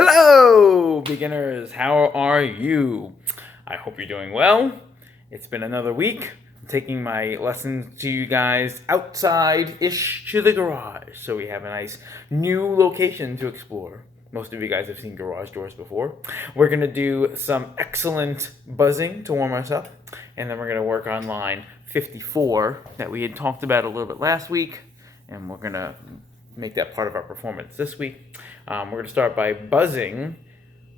Hello, beginners. How are you? I hope you're doing well. It's been another week. I'm taking my lessons to you guys outside-ish to the garage. So we have a nice new location to explore. Most of you guys have seen garage doors before. We're going to do some excellent buzzing to warm us up. And then we're going to work on line 54 that we had talked about a little bit last week. And we're going to make that part of our performance this week. We're going to start by buzzing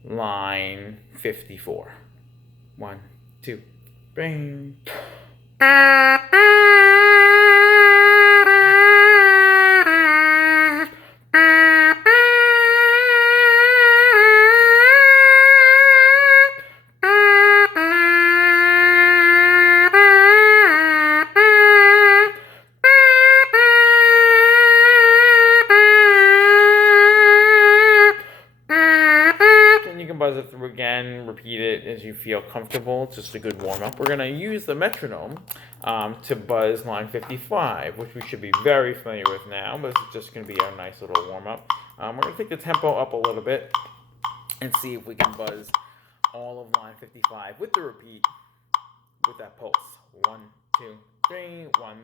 line 54. 1, 2, 3. Buzz it through again, repeat it as you feel comfortable. It's just a good warm-up. We're going to use the metronome to buzz line 55, which we should be very familiar with now, but it's just going to be our nice little warm-up. We're going to take the tempo up a little bit and see if we can buzz all of line 55 with the repeat, with that pulse. 1, 2, 3, 1.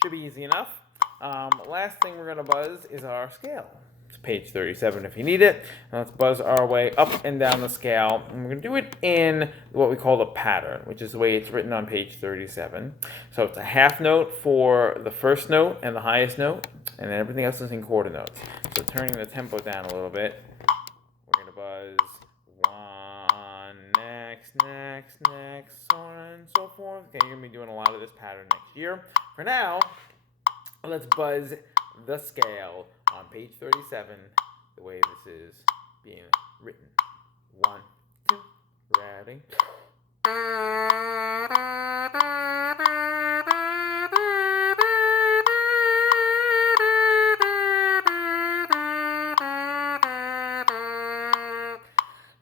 Should be easy enough. Last thing we're going to buzz is our scale. It's page 37 if you need it. Now let's buzz our way up and down the scale. And we're going to do it in what we call the pattern, which is the way it's written on page 37. So it's a half note for the first note and the highest note, and then everything else is in quarter notes. So turning the tempo down a little bit, we're going to buzz 1, next, so on and so forth. Okay, you're going to be doing a lot of this pattern next year. For now, let's buzz the scale on page 37, the way this is being written. 1, 2, ready.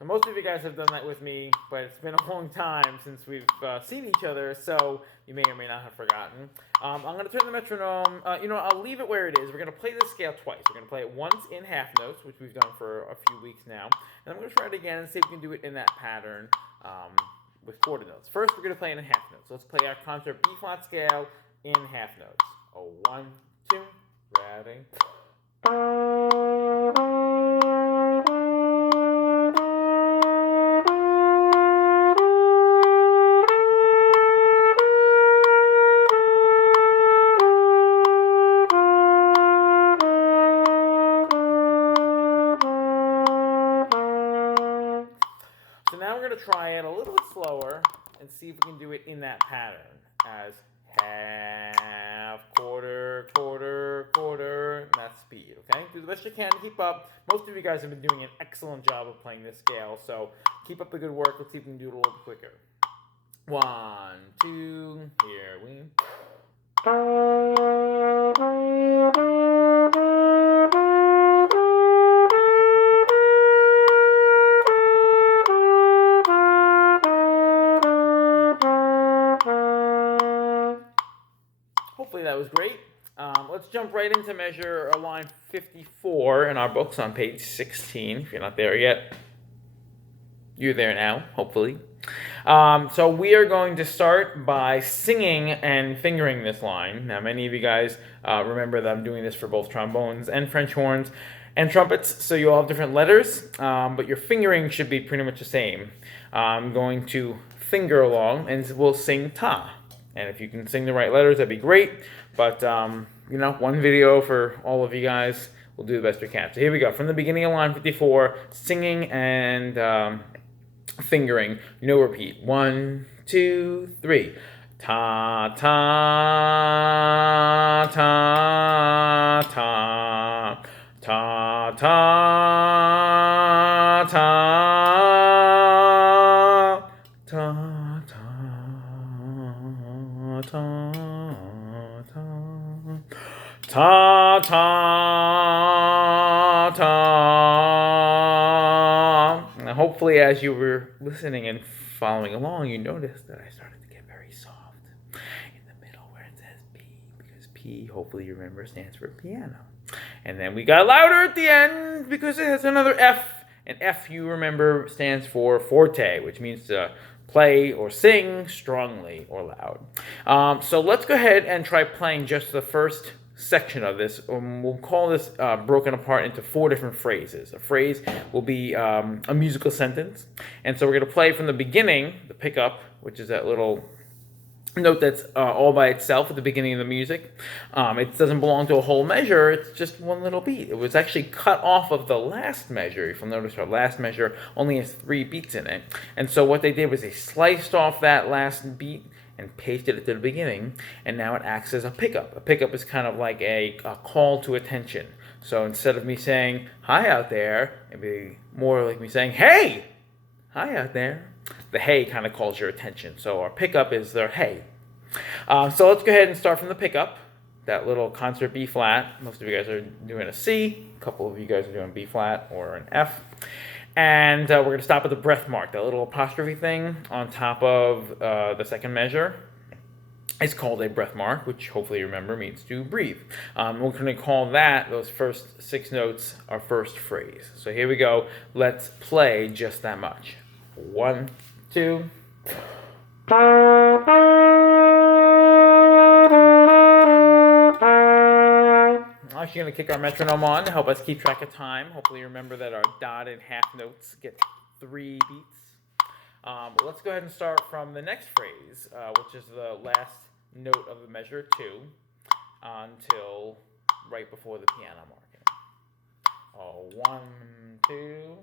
Most of you guys have done that with me, but it's been a long time since we've seen each other, so you may or may not have forgotten. I'm going to turn the metronome, I'll leave it where it is. We're going to play this scale twice. We're going to play it once in half notes, which we've done for a few weeks now. And I'm going to try it again and see if we can do it in that pattern with quarter notes. First, we're going to play it in half notes. So let's play our concert B-flat scale in half notes. 1, 2, ready. So now we're going to try it a little bit slower and see if we can do it in that pattern as half, quarter, quarter, quarter, and that's speed, okay? Do the best you can to keep up. Most of you guys have been doing an excellent job of playing this scale, so keep up the good work. Let's see if we can do it a little bit quicker. 1, 2, here we Hopefully that was great. Let's jump right into measure line 54 in our books on page 16. If you're not there yet, you're there now, hopefully. So we are going to start by singing and fingering this line. Now, many of you guys remember that I'm doing this for both trombones and French horns and trumpets, so you all have different letters, but your fingering should be pretty much the same. I'm going to finger along, and we'll sing ta. And if you can sing the right letters, that'd be great. But, one video for all of you guys. We'll do the best we can. So here we go. From the beginning of line 54, singing and fingering. No repeat. 1, 2, 3. Ta, ta, ta, ta. Ta, ta, ta. Ta, ta. tom. Now, hopefully, as you were listening and following along, you noticed that I started to get very soft in the middle where it says P, because P, hopefully you remember, stands for piano. And then we got louder at the end because it has another F. And F, you remember, stands for forte, which means to play or sing strongly or loud. So let's go ahead and try playing just the first section of this. We'll call this broken apart into 4 different phrases. A phrase will be a musical sentence. And so we're going to play from the beginning, the pickup, which is that little note that's all by itself at the beginning of the music. It doesn't belong to a whole measure, it's just one little beat. It was actually cut off of the last measure. If you'll notice, our last measure only has 3 beats in it. And so what they did was they sliced off that last beat and pasted it to the beginning, and now it acts as a pickup. A pickup is kind of like a call to attention. So instead of me saying, hi out there, it'd be more like me saying, hey, hi out there. The hey kind of calls your attention. So our pickup is their hey. So let's go ahead and start from the pickup. That little concert B flat. Most of you guys are doing a C. A couple of you guys are doing B flat or an F. And we're going to stop at the breath mark. That little apostrophe thing on top of the second measure is called a breath mark, which hopefully you remember means to breathe. We're going to call that, those first 6 notes, our first phrase. So here we go. Let's play just that much. 1, 2. I'm actually going to kick our metronome on to help us keep track of time. Hopefully you remember that our dotted half notes get 3 beats. Let's go ahead and start from the next phrase, which is the last note of the measure 2 until right before the piano marking. 1, 2.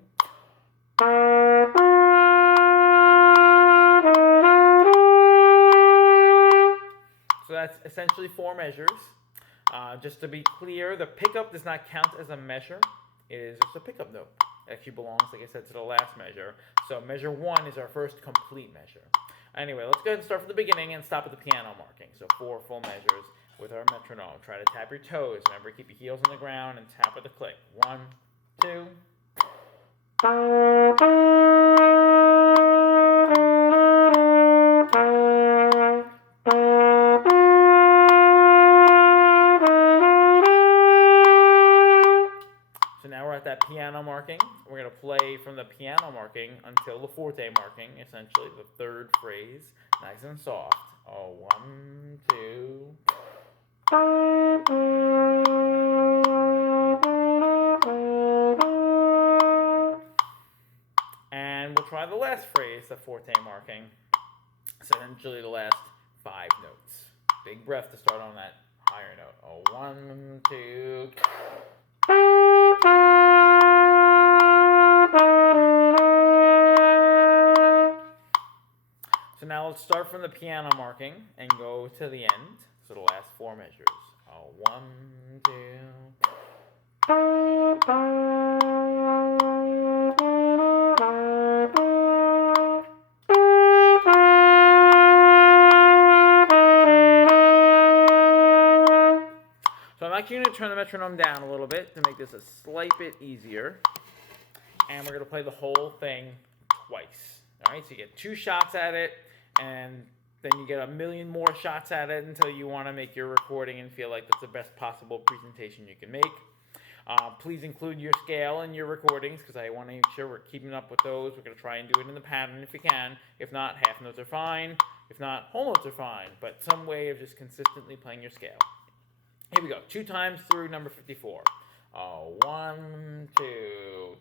So that's essentially 4 measures. Just to be clear, the pickup does not count as a measure. It is just a pickup note. It actually belongs, like I said, to the last measure. So measure 1 is our first complete measure. Anyway, let's go ahead and start from the beginning and stop at the piano marking. So 4 full measures with our metronome. Try to tap your toes. Remember, keep your heels on the ground and tap with the click. 1, 2. So now we're at that piano marking. We're going to play from the piano marking until the forte marking, essentially the third phrase, nice and soft. 1, 2. And we'll try the last phrase, the forte marking. Essentially the last 5 notes. Big breath to start on that higher note. 1, 2. So now let's start from the piano marking and go to the end. So the last 4 measures. 1, 2. So I'm actually going to turn the metronome down a little bit to make this a slight bit easier. And we're going to play the whole thing twice. All right, so you get 2 shots at it, and then you get a million more shots at it until you want to make your recording and feel like that's the best possible presentation you can make. Please include your scale in your recordings because I want to make sure we're keeping up with those. We're going to try and do it in the pattern if you can. If not, half notes are fine. If not, whole notes are fine. But some way of just consistently playing your scale. Here we go. 2 times through number 54. 1, 2.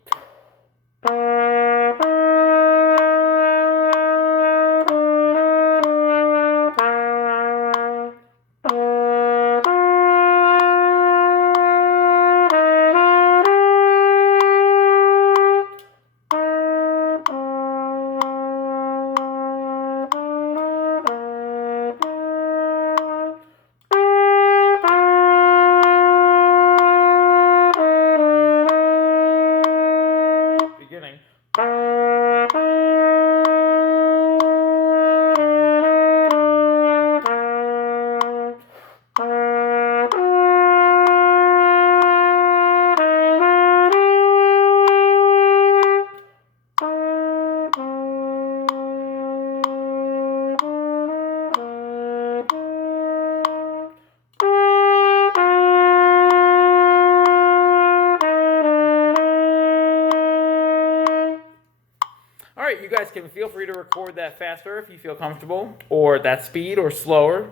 All right, you guys can feel free to record that faster if you feel comfortable, or that speed, or slower,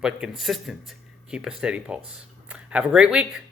but consistent. Keep a steady pulse. Have a great week.